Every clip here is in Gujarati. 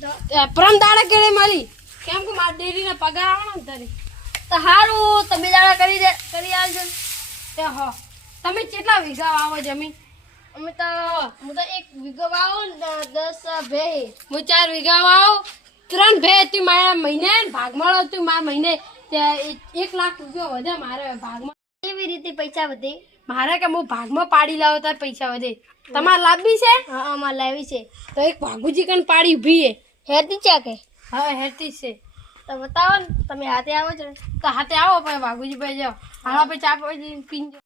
પરમ દાડા કેળે મળી કેમ કે માર ડેરીને પગાર આવવાનો ને તારી તો હારું તમે દાડા કરી આલજો તે હો તમે કેટલા વીઘા વાવો જમીન હું તો 1 વીઘો વાવું ને 10 ભે હું 4 વીઘા વાવો 3 ભે હતી મારા મહિને ભાગમાં હતું મારા મહિને 1 લાખ રૂપિયા વધે મારે ભાગમાં કેવી રીતે પૈસા વધે મારે કે હું ભાગમાં પાડી લાવો તાર પૈસા વધે તમારે લાભી છે હા અમાર લાવી છે તો એક ભાગુજી કણ પાડી ઊભી હે હેતી ચા કે હા હેતી છે તો બતાવો ને તમે હાથે આવો છો તો હાથે આવો ભાઈ ભાગુજી ભાઈ જાઓ હાલો ભાઈ ચા પીજો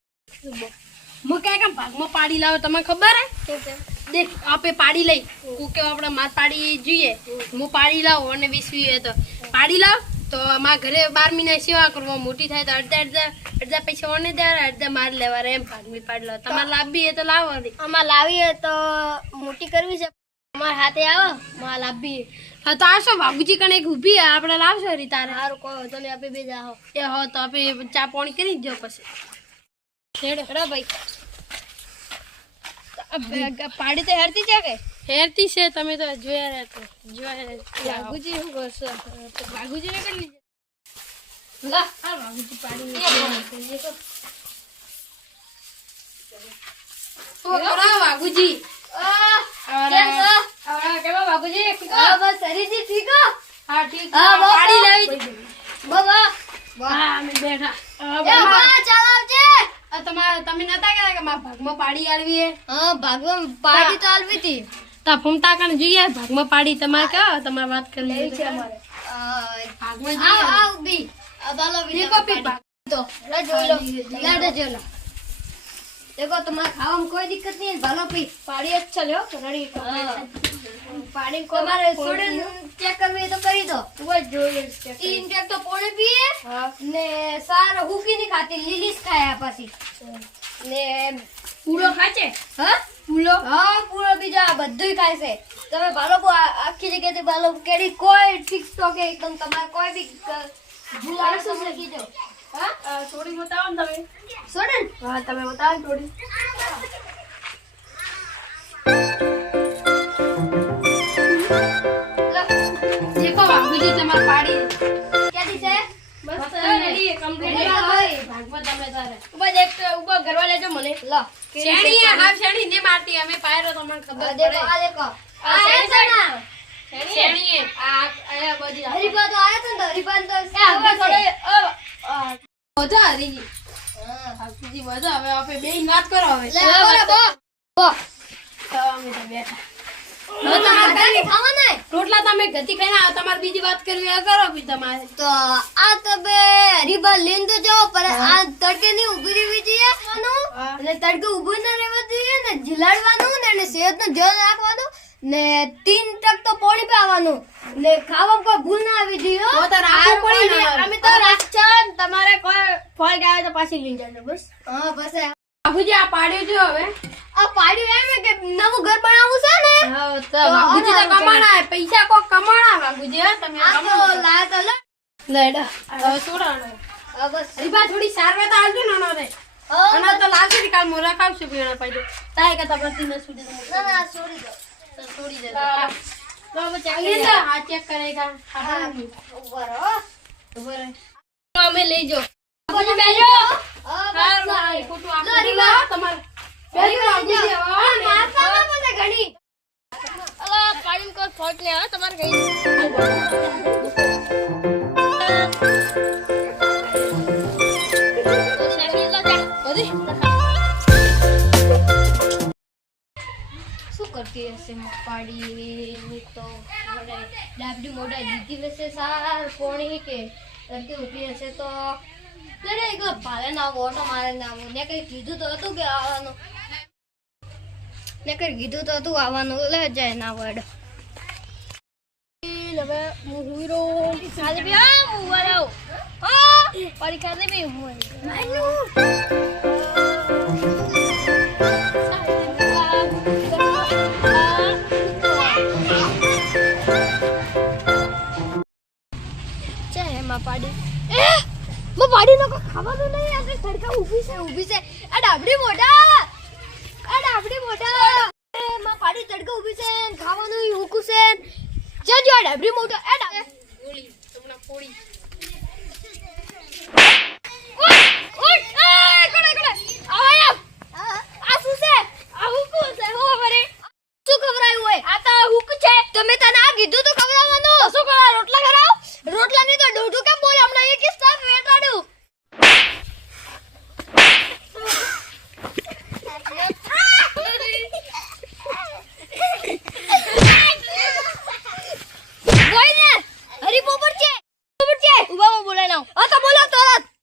હું ક્યાં કેમ ભાગમાં પાડી લાવો તમને ખબર હે દેખ આપે પાડી લઈ તું કે આપણે માર પાડી જોઈએ હું પાડી લાવું અને 20 તો પાડી લાવ તો મારા ઘરે 12 મહિના સેવા કરવા મોટી થાય તો અડધા પૈસા ઓને દે અડધા માર લેવા એમ ભાગમી પાડી લાવ તમારે લાભી તો લાવો અમાર લાવી તો મોટી કરવી છે અમાર હાથે આવો માર લાભી હા તો આશો ભાગુજી કણે એક ઊભી આપણે લાવશો રી તારે સારું કહો તમે આપે બે જાઓ એ હો તો આપણે ચા પાણી કરી જ પછી હેડો ભાઈ પાડી તો હેરતી છે કે હેરતી છે તમે તો જોયા રહેતો ભાગુજી શું કરશો ભાગુજી ને કરી લીધે લા હા ભાગુજી પાડી ઓ કરા ભાગુજી કેવા ભાગુજી બસ હરીજી ઠીક હો હા ઠીક હા, પાડી લાવી બાબા હા અમે બેઠા ચાલાવજે તમે નતા કહેતા કે મારા ભાગમાં પાડી આલવી હે હા ભાગવા પાડી તો આલવી હતી તા ફૂમતા કણ જોઈએ ભાગમાં પાડી તમારે કેવા તમારે વાત કરી લેવી છે અમારે અમારે ભાગમાં આવ જોઈએ આવ બી બાલો દેખો પી ભાગ તો લે જોઈ લો લાડે જોઈ લો देखो तुम्हारे खावा में कोई दिक्कत नहीं है भालो पी पाड़ी अच्छा लो रड़ी पाड़ी को हमारे सोडे चेक करवे तो करी दो वो જોઈએ तीन टेक तो પોણે પીએ ને સાર હુકી ની ખાતી લીલીસ ખાયા પછી ને પૂરો ખાચે હા પૂરો હા પૂરો બીજા બધુંય ખાય છે તમે ભાલો આખી જગ્યાથી ભાલો કેડી કોઈ ટિકટોક એકદમ તમારે કોઈ બી ભૂલાડો લખી દો હા થોડી બતાવો ને તમે સોડે હા તમે બતાવો ને થોડી દેખો બાબુજી તમારે પાડી ક્યાંથી છે બસ રેડી કમ્પ્લીટ ભાઈ ભાગમાં તમે તારે ઉપર એક ઉપર ઘરવા લેજો મને લો શેણી હાફ શેણી ને મારતી અમે પાયરો તમને ખબર પડે આ દેખો આ શેણા શેણી આ બધી હરીબા તો આયા તો હરીબા તો બધા હરીજી હાફજી બધા હવે આપણે બેન વાત કરો હવે લે બોલે બો તો અમે તો બેઠા ખાવાના રોટલા તમે ગતિ ખાઈને આવો તમારે બીજી વાત કરવી આ કરો બી તમારે તો આ તો બે હરીબા લઈને તો જાઓ પર આ તડકે ની ઊભી રહેવી જોઈએ અને તડકે ઊભું ન રહેવું જોઈએ ને જીલાડવાનું ને એને સેહતનું ધ્યાન રાખવાનું ને 3 ટક તો પાણી પીવાનું ને ખાવામાં કોઈ ભૂલ ના આવી જોઈએ તો તો રાખવું પડી ને અમે તો રાખછન તમારે કોઈ ફળ ગાવે તો પાછી લઈ જાજો બસ હા બસ બાબુજી આ પાડ્યું જો હવે આ પાડ્યું એમ કે નવું ઘર બનાવવું છે ને હા તો બાબુજી તો કમાણા પૈસા કોક કમાણા બાબુજી હા તમે આ તો લા તો લે લેડા હવે સોડાણો હા બસ રીબા થોડી સારવે તો આવજો ને રે અને તો લાવશે ને કાલ મોરા ખાવશે પીણા પાડ્યો તાય કે તમારી ન સુધી ના ના છોડી દો તો છોડી દે તો બચ્ચા લેલા આ ચેક કરેગા હા ઉપર હો ઉપર અમે લઈ જો બાબુજી બેજો હા ખોટું આપો તમારે બેજો બાબુજી મારતા મને ઘણી અલા પાણી કો ફોટ લે હા તમારે ગઈ શું કરતી હશે મગપાડી તો ડાબડી મોઢા જીતી હશે સાર કોણી કે તરતી ઊભી હશે તો લડે એક ભાલે ના ઓટો મારે ના આવો ને કઈ કીધું તો હતું કે આવવાનું ને કઈ કીધું તો હતું આવવાનું લે જાય ના વડ હવે હું હુઈરો સાજે બી આ હું વરાવ હા પરીક્ષા દે બી હું પાડી પાડી નો ખાવાનું નહીં આગળ તડકા ઊભી છે આ ડાબડી મોઢા માં પાડી તડકા ઊભી છે ખાવાનું હુકું છે જજો આ ડાબરી મોટો એ ડાબ ગોળી તમને ફોડી ઉઠ ઉઠ